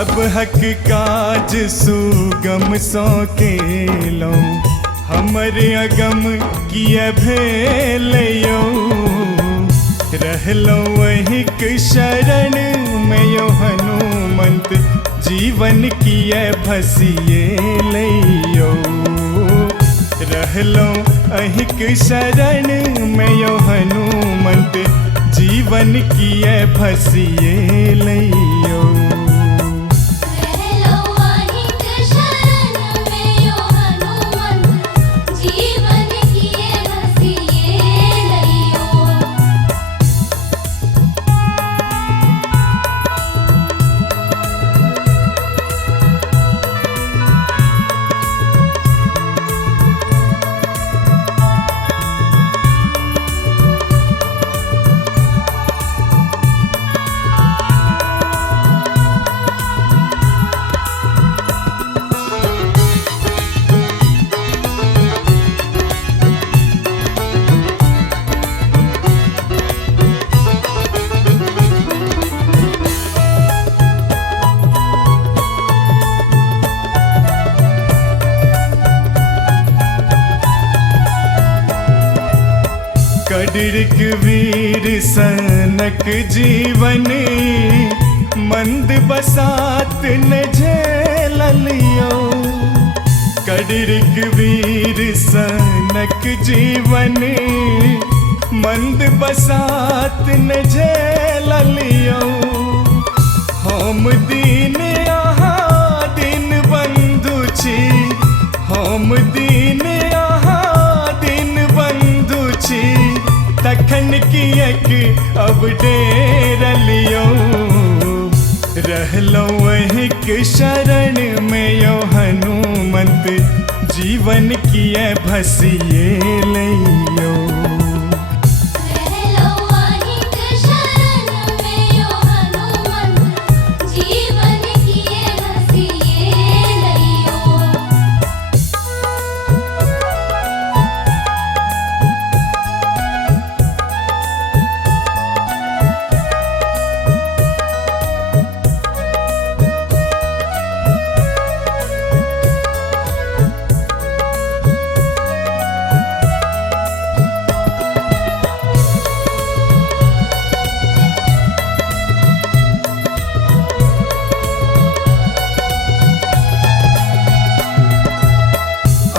सब हक काज सुगम सो केलो हमर अगम किए भेलयो रहलो वहिक शरण में यो हनुमंत जीवन किए भसिए लयो रहलो अहिक शरण में यो हनुमंत जीवन किए भसिए लयो कड़िक वीर सनक जीवन मंद बसात न झेलियो कड़िक वीर सनक जीवन मंद बसात न झेलियो हम दीन यहाँ दिन बंधु छी हम दीन यहाँ दिन बंधु छी तखन की एक अब डेर लियो रहलो वहिक शरण में यो हनुमंत जीवन किए भसिए लयो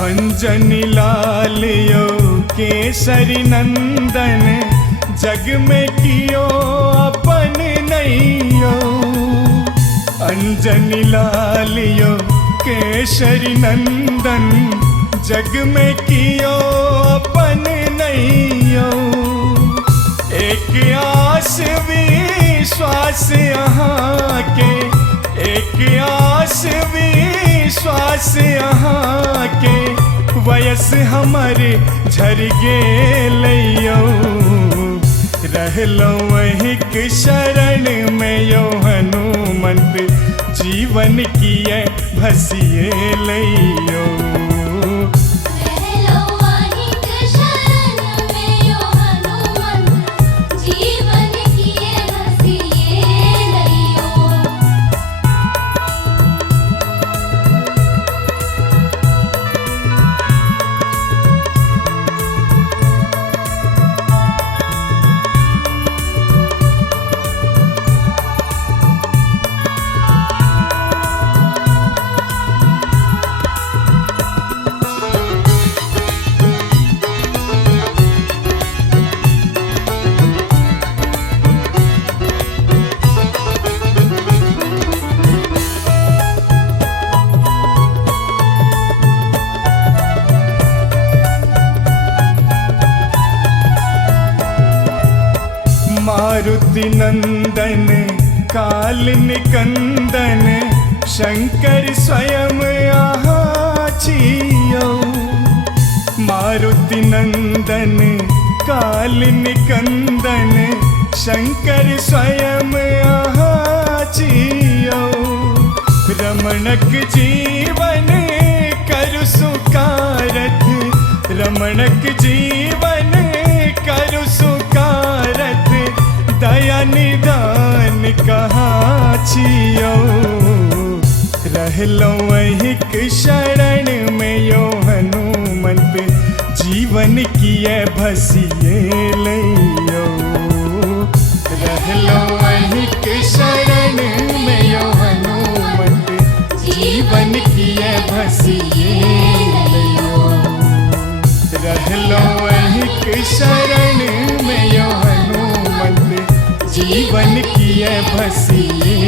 अंजनी लाल यो केसरी नंदन जग में कियो अपन नैयो अंजनी लाल यो केसरी नंदन जग में कियो अपन नैयो एक आस विश्वास यहाँ के एक आस विश्वास यहाँ के वयस हमारे झर गेलयो रहलो वहिक शरण में यो हनुमंत जीवन किए भसिए लयो मारुति नंदन काल निकंदन शंकर स्वयं यहाँ छियो मारुति नंदन काल निकंदन शंकर स्वयं यहाँ छियो रमणक जीवन करु सुकारथ रमणक जीवन करु सुकारथ दया निदान कहाँ छियो रहलो अहिक शरण में यो हनुमंत जीवन किए भसिए लियो रहलो अहिक शरण में यो हनुमंत जीवन किए भसिए लियो रहलो अहिक शरण में यो हनुमंत जीवन किए भसिए